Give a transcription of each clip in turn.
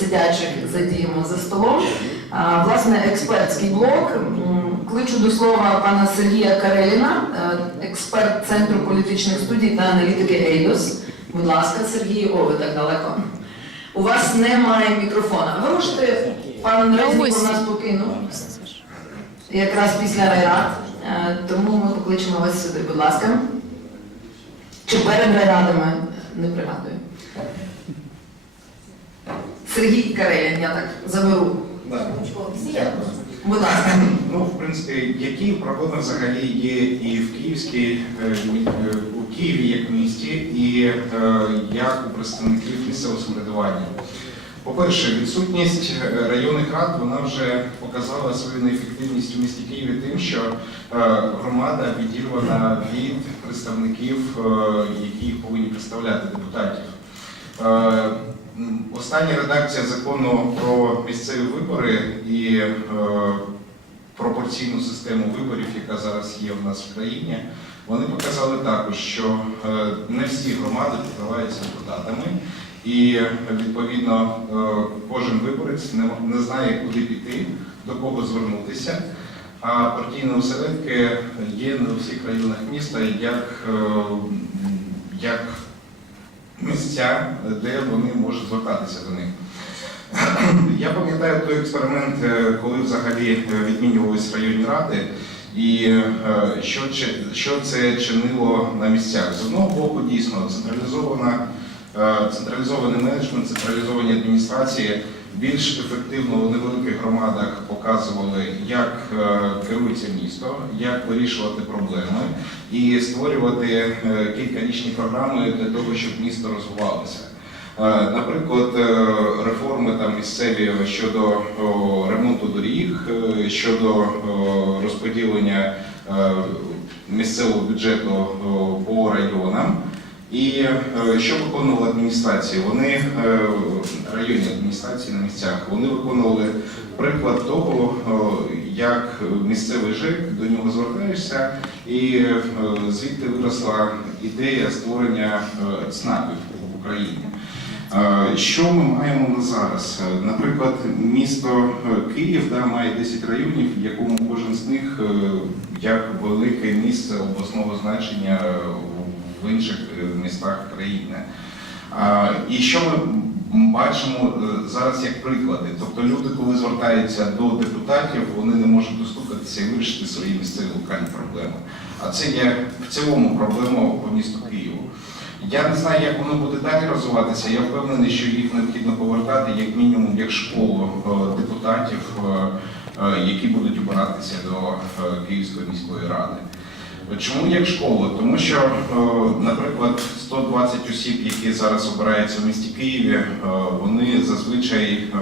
сидячих задіємо за столом. Власне, експертський блок. Кличу до слова пана Сергія Кареліна, е, експерт Центру політичних студій та аналітики Ейдос. Будь ласка, Сергій, о, ви так далеко. У вас немає мікрофона. Ви можете, пан Резніков нас покинув якраз після райрад, Е, тому ми покличемо вас сюди, будь ласка. Чи перед райрадами, не пригадую. Сергій Карелін, я так заберу. Да. Дякую. Будь ласка. Ну, в принципі, які проблеми взагалі є і в Київській, е, у Києві як місті, і е, як у представників місцевого самоврядування? По-перше, відсутність е, районних рад вона вже показала свою неефективність у місті Києві тим, що громада відірвана від представників, які їх повинні представляти депутатів. Остання редакція закону про місцеві вибори і е, пропорційну систему виборів, яка зараз є в нас в країні, вони показали також, що е, не всі громади покриваються депутатами, і відповідно е, кожен виборець не, не знає, куди піти, до кого звернутися. А партійні осередки є не у всіх районах міста як, е, як місця, де вони можуть звертатися до них. Я пам'ятаю той експеримент, е, коли взагалі е, відмінювалися районні ради, і е, що, що це чинило на місцях. З одного боку, дійсно, централізована, централізований менеджмент, централізовані адміністрації більш ефективно у невеликих громадах показували, як е, керується місто, як вирішувати проблеми і створювати е, кількарічні програми для того, щоб місто розвивалося. Е, Наприклад, реформи там місцеві щодо ремонту доріг, щодо розподілення місцевого бюджету по районам. І е, що виконувала адміністрація? Вони е, районні адміністрації на місцях вони виконували приклад того, як місцевий ЖЕК до нього звертаєшся, і е, звідти виросла ідея створення е, ЦНАПів в Україні. Е, Що ми маємо на зараз? Е, Наприклад, місто е, Київ да, має 10 районів, в якому кожен з них е, як велике місце обласного значення е, в інших е, містах країни. І що ми бачимо е, зараз як приклади? Тобто люди, коли звертаються до депутатів, вони не можуть достукатися і вирішити свої місцеві локальні проблеми. А це є в цілому проблема по місту Києву. Я не знаю, як воно буде далі розвиватися. Я впевнений, що їх необхідно повертати як мінімум як школу е, депутатів, які будуть обиратися до Київської міської ради. Чому як школа? Тому що, е, наприклад, 120 осіб, які зараз обираються в місті Києві, е, вони зазвичай е,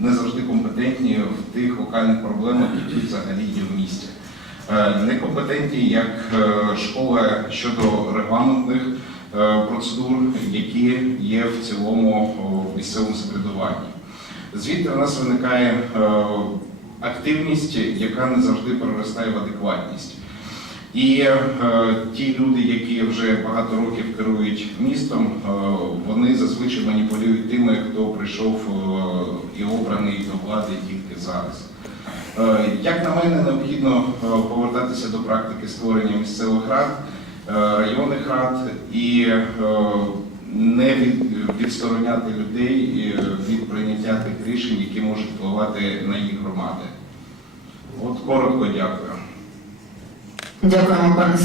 не завжди компетентні в тих локальних проблемах, які взагалі є в місті. Некомпетентні як школа щодо регламентних процедур, які є в цілому о, місцевому самоврядуванні. Звідти у нас виникає активність, яка не завжди переростає в адекватність. І е, ті люди, які вже багато років керують містом, е, вони зазвичай маніпулюють тими, хто прийшов е, і обраний до влади тільки зараз. Е, Як на мене, необхідно е, повертатися до практики створення місцевих рад, е, районних рад і е, не від, відстороняти людей е, від прийняття тих рішень, які можуть впливати на їх громади. От коротко дякую. ya como cuando